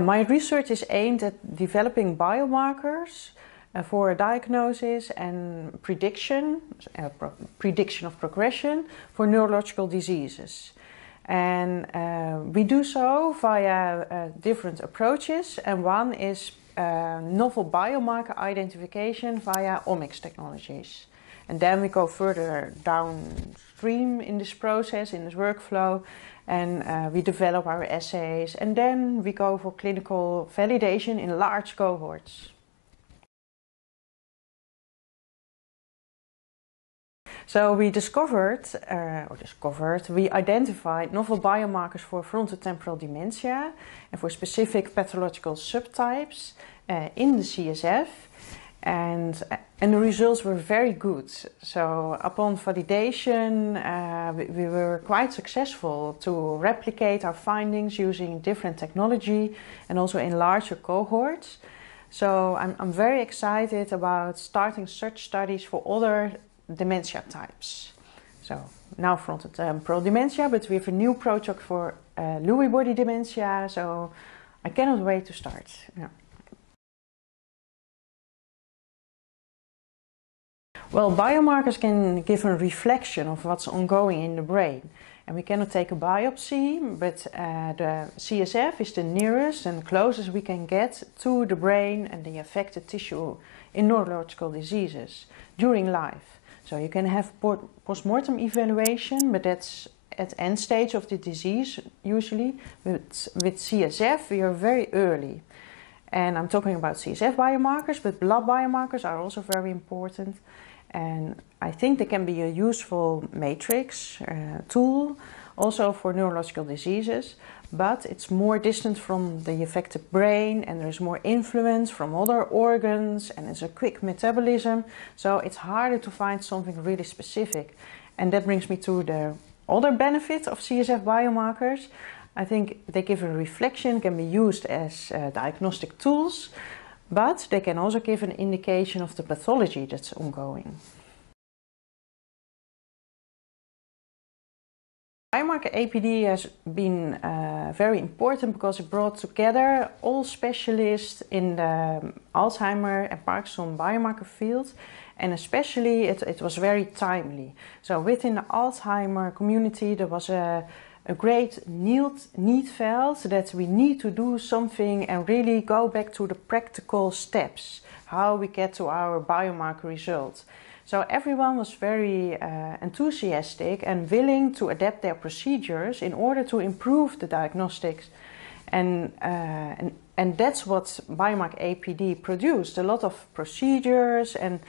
My research is aimed at developing biomarkers for diagnosis and prediction of progression for neurological diseases. And we do so via different approaches, and one is novel biomarker identification via omics technologies. And then we go further downstream in this process, in this workflow, and we develop our assays, and then we go for clinical validation in large cohorts. So we we identified novel biomarkers for frontotemporal dementia and for specific pathological subtypes in the CSF. And the results were very good. So upon validation, we were quite successful to replicate our findings using different technology and also in larger cohorts. So I'm very excited about starting such studies for other dementia types. So now frontotemporal dementia, but we have a new project for Lewy body dementia. So I cannot wait to start. Yeah. Well, biomarkers can give a reflection of what's ongoing in the brain. And we cannot take a biopsy, but the CSF is the nearest and closest we can get to the brain and the affected tissue in neurological diseases during life. So you can have post-mortem evaluation, but that's at end stage of the disease usually. With CSF, we are very early. And I'm talking about CSF biomarkers, but blood biomarkers are also very important. And I think they can be a useful matrix tool also for neurological diseases, but it's more distant from the affected brain and there's more influence from other organs and it's a quick metabolism, so it's harder to find something really specific. And that brings me to the other benefit of CSF biomarkers. I think they give a reflection, can be used as diagnostic tools, but they can also give an indication of the pathology that's ongoing. BIOMARKAPD has been very important because it brought together all specialists in the Alzheimer and Parkinson biomarker field, and especially it was very timely. So within the Alzheimer community there was a great need felt that we need to do something and really go back to the practical steps, how we get to our biomarker results. So everyone was very enthusiastic and willing to adapt their procedures in order to improve the diagnostics. And that's what BIOMARKAPD produced, a lot of procedures and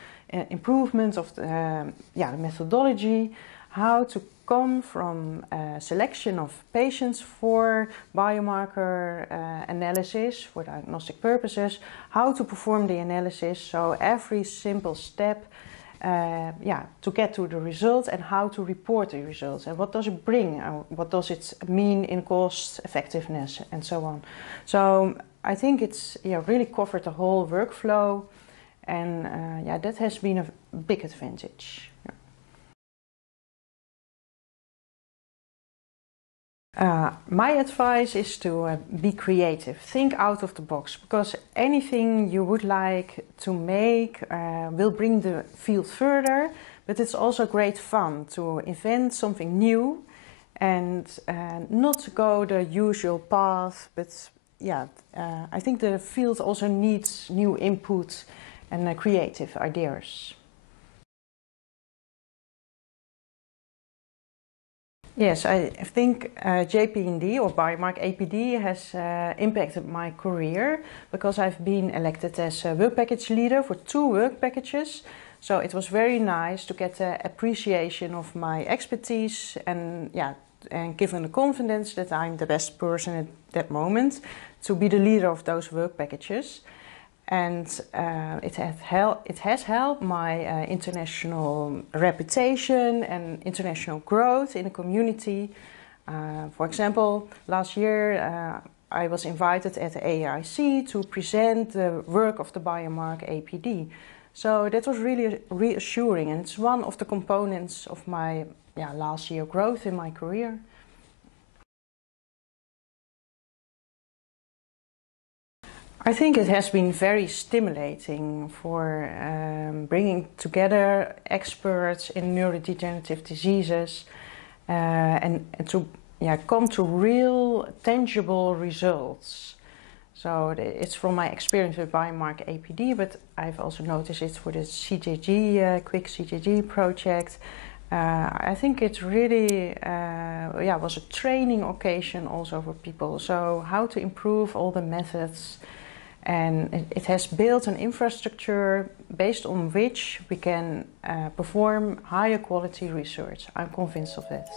improvements of the methodology, how to come from selection of patients for biomarker analysis for diagnostic purposes, how to perform the analysis, so every simple step to get to the results and how to report the results and what does it bring, what does it mean in cost effectiveness and so on. So I think it's really covered the whole workflow, and that has been a big advantage. My advice is to be creative, think out of the box, because anything you would like to make will bring the field further, but it's also great fun to invent something new and not go the usual path, but I think the field also needs new input and creative ideas. Yes, I think JPND or BIOMARKAPD has impacted my career because I've been elected as a work package leader for 2 work packages. So it was very nice to get the appreciation of my expertise and given the confidence that I'm the best person at that moment to be the leader of those work packages. And it has helped my international reputation and international growth in the community. For example, last year I was invited at the AIC to present the work of the BIOMARKAPD. So that was really reassuring, and it's one of the components of my last year growth in my career. I think it has been very stimulating for bringing together experts in neurodegenerative diseases and to come to real tangible results. So it's from my experience with BIOMARKAPD, but I've also noticed it for the CJG, quick CJG project. I think it really was a training occasion also for people. So how to improve all the methods, and it has built an infrastructure based on which we can perform higher quality research. I'm convinced of that.